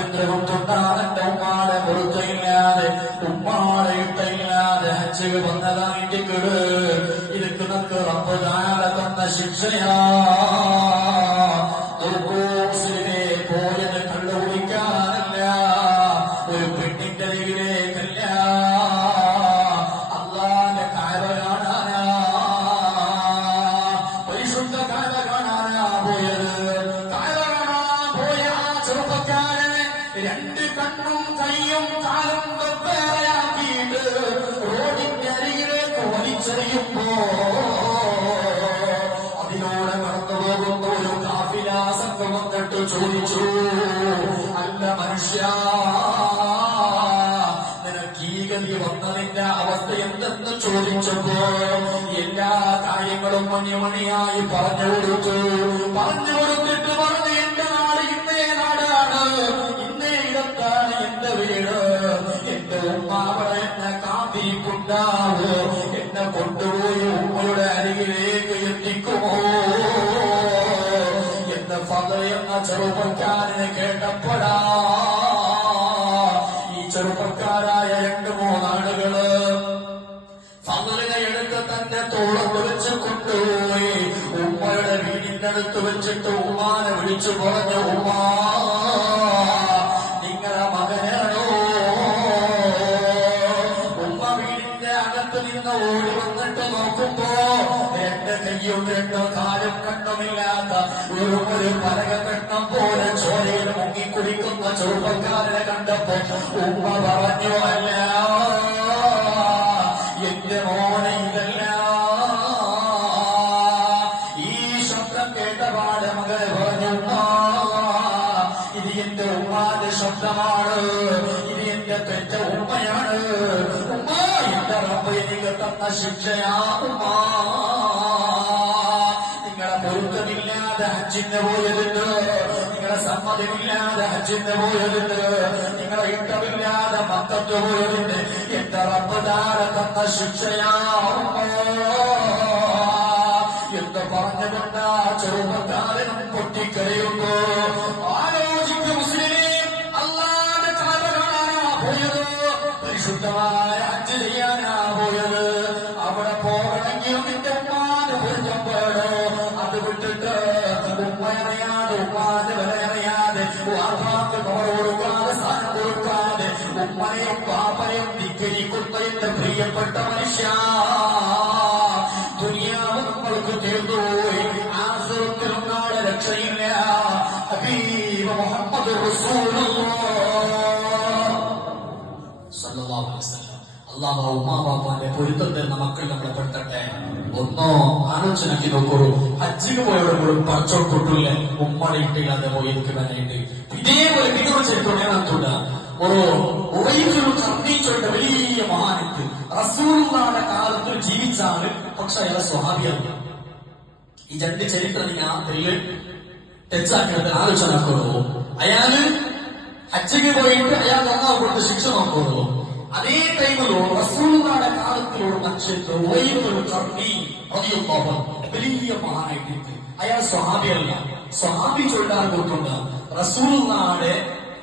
എന്തുകൊണ്ടാണ് എന്റെ ഉമ്മാടെ പൊറുത്തയില്ലാതെ ഉമ്മാടെ ഇട്ടയില്ലാതെ ഹജ്ജ് വന്നതായിട്ട് കേട് ഇതൊക്കെ നമുക്ക് റബ്ബ് താഴെ തന്ന ശിക്ഷയാ. പോയത് കള്ളു കുടിക്കാനല്ല, ഒരു പെണ്ണിന്റെ അരികിലേക്കല്ല, അള്ളാന്റെ കഅബ കാണാനാ, പരിശുദ്ധ കഅബ കാണാനാ പോയത്. കഅബ കാണാൻ പോയ ആ ചെറുപ്പക്കാരന് രണ്ട് കണ്ണും കൈയും കാലും വെവ്വേറെയാക്കിയിട്ട് റോഡിന്റെ അരികിലേക്ക് വലിച്ചെറിയുമ്പോ അതിനോട് കടന്നു പോകുന്ന ഒരു കാഫില സംഘം വന്നിട്ട് ചോദിച്ചു, അല്ല മനുഷ്യ, നിനക്ക് ഈ ഗതി വന്നതിന്റെ അവസ്ഥ എന്തെന്ന് ചോദിച്ചപ്പോ എല്ലാ കാര്യങ്ങളും മണിമണിയായി പറഞ്ഞു കൊടുത്തു. പറഞ്ഞു കൊടുത്തിട്ട് പറഞ്ഞു, എന്റെ നാട് ഇന്നേ നാടാണ്, ഇന്നേ ഇടത്താണ് എന്റെ വീട്, എന്റെ ഉമ്മ അവിടെ എന്നെ കാത്തിരിപ്പുണ്ടാവോ, എന്നെ കൊണ്ടുപോയി ഉമ്മയുടെ അരികിലേക്ക് എത്തിക്കുമോ എന്ന് ഫദൽ എന്ന ചെറുപ്പക്കാരനെ കേട്ടപ്പോഴാ ഈ ചെറുപ്പക്കാരായ 2-3 ആളുകള് ഫദലിനെ എടുത്ത് തന്റെ തോളത്ത് വെച്ച് കൊണ്ടുപോയി ഉമ്മയുടെ വീടിന്റെ അടുത്ത് വെച്ചിട്ട് ഉമ്മാനെ വിളിച്ചു പറഞ്ഞു, ഉമ്മാ, നിങ്ങളുടെ മകനാണോ? ഉമ്മ വീടിന്റെ അകത്ത് നിന്ന് ഓടി വന്നിട്ട് നോക്കുമ്പോ 2 കയ്യും 2 കാലും കണ്ണുമില്ലാത്ത ഒരു പരകെട്ടം പോലെ ചോരയിൽ മുങ്ങിക്കുടിക്കുന്ന ചെറുപ്പക്കാരനെ കണ്ടപ്പോ ഉമ്മ പറഞ്ഞു, അല്ല, എന്റെ മോനെ ഇതല്ല. ഈ ശബ്ദം കേട്ടപാട് മകനെ പറഞ്ഞു, ഇത് എന്റെ ഉമ്മാന്റെ ശബ്ദമാണ്, ഇത് എന്റെ പെറ്റ ഉമ്മയാണ്. ഉമ്മ, എന്റെ റബ്ബ് എനിക്ക് തന്ന ശിക്ഷയാ ഉമ്മ. നിങ്ങളെ പൊരുത്തമില്ലാതെ ഹജ്ജിന് പോയതുണ്ട്, നിങ്ങളെ സമ്മതമില്ലാതെ ഹജ്ജിന് പോയതുണ്ട്, നിങ്ങളെ ഇഷ്ടമില്ലാതെ മക്കത്ത് പോയതുണ്ട്, എന്റെ റബ്ബ് താഴെ തന്ന ശിക്ഷയാ എന്ന് പറഞ്ഞുകൊണ്ട് ആ ചെറുപ്പക്കാരനും പൊട്ടിക്കരയുമ്പോ ആലോചിക്കും, മുസ്ലിമേ, അല്ലാഹുവിന്റെ കഅബ കാണാനാ പോയത്, പരിശുദ്ധമായ ഹജ്ജ് ചെയ്യാനാ പോയത്. അവിടെ പോകണമെങ്കിലും എന്റെ ഉമ്മാന്റെ പൊരുത്തപ്പാടോ, അത് വിട്ടിട്ട് ഉമ്മയറിയാതെ ഉമ്മാന്റെ വിലയറിയാതെ വാപ്പാക്ക് കവർ കൊടുക്കാതെ സ്ഥാനം കൊടുക്കാതെ ഉമ്മനെയും പാപ്പനെയും ധിക്കരിക്കുന്ന എന്റെ പ്രിയപ്പെട്ട മനുഷ്യ, ദുനിയാവ് നമ്മൾക്ക് തീർന്നുപോയി, ആഖിറത്തിലും നാളെ രക്ഷയില്ല. ഹബീബ് മുഹമ്മദ് റസൂലുള്ളാഹ് സ്വല്ലല്ലാഹു അലൈഹി വസല്ലം. അല്ലാഹു ഉമ്മാവാപ്പാന്റെ പൊരുത്തം തരുന്ന മക്കൾ നമ്മളെ പെട്ടട്ടെ. ഒന്നോ ആലോചനക്ക് നോക്കൂ, ഹജ്ജിന് പോയവരോട് പച്ചോട് തൊട്ടില്ലേ ഉമ്മടെ ഇട്ടില്ലാതെ പോയിരിക്കും വേനായിട്ട്. ഇതേപോലെ നിങ്ങളോട് ചെറുപ്പ ഒരു ഉറയിച്ചൊരു കർണീച്ചോയുടെ വലിയ മഹാനിക്ക് റസൂലുള്ളാഹിയുടെ കാലത്തിൽ ജീവിച്ചാണ്, പക്ഷെ അയാളെ സ്വഹാബിയാണ്. ഈ 2 ചരിത്രം നിങ്ങൾ ആ തെല്ല് തെച്ചാക്കിയത് ആലോചനക്കുള്ളൂ. അയാള് ഹജ്ജിന് പോയിട്ട് അയാൾ അള്ളാഹു കൊടുത്ത് ശിക്ഷ നോക്കുള്ളൂ. അതേ ടൈമിലോ റസൂലുള്ളാഹിയുടെ കാലത്തിലൂടെ മനുഷ്യർക്ക് ഉറയിച്ചൊരു കർണി വലിയ മഹാനായിട്ട് അയാൾ സ്വഹാബിയല്ല. സ്വഹാബി ചൊല്ലാൻ കൊടുക്കുന്ന റസൂലുള്ളാഹിയുടെ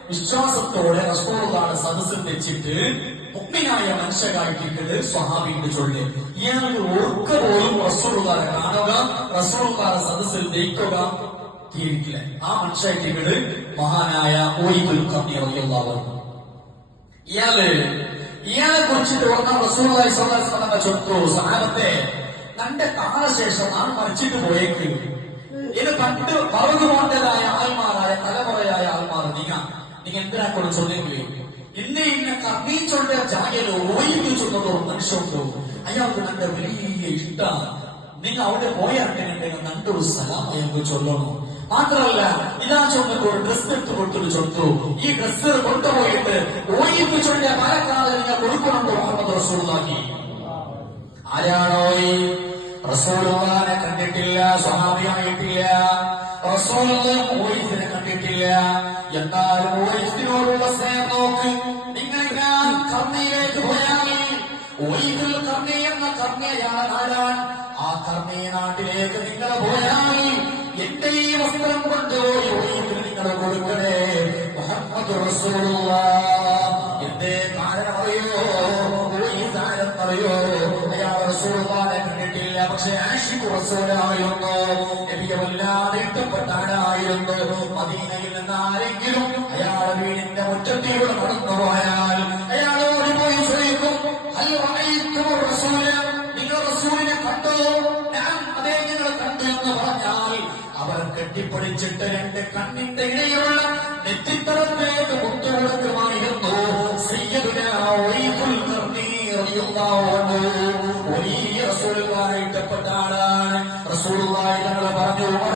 വിശ്വാസത്തോടെ റസൂലുള്ളാഹിയുടെ സദസ്സിൽ വെച്ചിട്ട് മുഅ്മിനായ മനുഷ്യരായിട്ടിട്ട് സ്വഹാബിന്റെ ചൊല്ല്. ഇയാൾക്ക് ഓർക്ക പോലും റസൂലുള്ളാഹിയെ കാണുക, റസൂലുള്ളാഹിയുടെ സദസ്സിൽ ദയിക്കുക തീരിക്കില്ല. ആ മനുഷ്യരായിട്ട് മഹാനായ ഉവൈബുൽ ഖർനി റളിയല്ലാഹു അൻഹു. ഇയാളെ കുറിച്ചിട്ട് റസൂലുള്ളാഹി സ്വല്ലല്ലാഹു അലൈഹി വസല്ലം ചൊല്ലു, സഹാബത്തെ, തന്റെ കാലശേഷം നാം മരിച്ചിട്ട് പോയേക്ക്, ഇത് പണ്ട് പറഞ്ഞു പോണ്ടതായ ആൾമാരായ തലമുറയായ ആൾമാർ നിങ്ങൾ എന്തിനാക്കൊണ്ട് ചൊല്ലുകയോ, ഇന്ന കർമ്മീച്ചൊണ്ട ജാഗയിലോ ഓയിക്ക് ചൊന്നതോ മനുഷ്യണ്ടോ, അയാൾക്ക് നല്ല വലിയ ഇഷ്ടമാണ്. നിങ്ങൾ അവിടെ പോയാട്ടുണ്ടെങ്കിൽ നല്ലൊരു സലാം അയാൾക്ക് ചൊല്ലണം. മാത്രമല്ല, ഇതാ ചൊന്നിട്ട് ഒരു ഡ്രസ് എടുത്ത് കൊടുത്തിട്ട് ചൊന്നു, ഈ ഡ്രസ് കൊണ്ടുപോയിട്ട് ഓയിക്ക് ചൊല്ല പാലക്കാട് നിങ്ങൾ കൊടുക്കണമെന്ന് മുഹമ്മദ് റസൂലുള്ളാഹി. ആരാണോ ഈ റസൂലുള്ളാഹിനെ കണ്ടിട്ടില്ല, സ്വഹാബിയായിട്ടില്ല, റസൂലുള്ളാഹി ഓയിസിനെ കണ്ടിട്ടില്ല, എന്നാലും ഓയിസിനോടുള്ള സ്നേഹം നോക്ക്. നിങ്ങൾ കർമ്മയിലേക്ക് പോയാൽ ഓയിബുൽ ഖർനി എന്ന കർമ്മയാണ്. ആ കർമ്മീ നാട്ടിലേക്ക് നിങ്ങൾ പോയാൽ എന്റെ ഈ വസ്ത്രം കൊണ്ടുപോയി ഓയിബിന് നിങ്ങൾ കൊടുക്കണേ. മുഹമ്മദ് എന്തേ കാരണം അറിയോ? അറിയോ? അയാൾ റസൂലുള്ളാഹിനെ കണ്ടിട്ടില്ല, പക്ഷെ ആഷിഖ് റസൂലായിരുന്നു. നബിയെ വല്ലാതെ ഇഷ്ടപ്പെട്ട ആളായിരുന്നു. മദീനയിൽ നിന്ന് ആരെങ്കിലും അയാളുടെ വീടിന്റെ മുറ്റത്തിലൂടെ നടന്നു പോയാൽ അയാളോട് പോയി ചോദിക്കും, ഹൽ റഅയ്തും റസൂല, നിങ്ങൾ റസൂലിനെ കണ്ടോ? ഞാൻ അതേ നിങ്ങൾ കണ്ടു എന്ന് പറഞ്ഞാൽ അവർ കെട്ടിപ്പിടിച്ചിട്ട് രണ്ട് കണ്ണിന്റെ ഇടയിലുള്ള നെറ്റി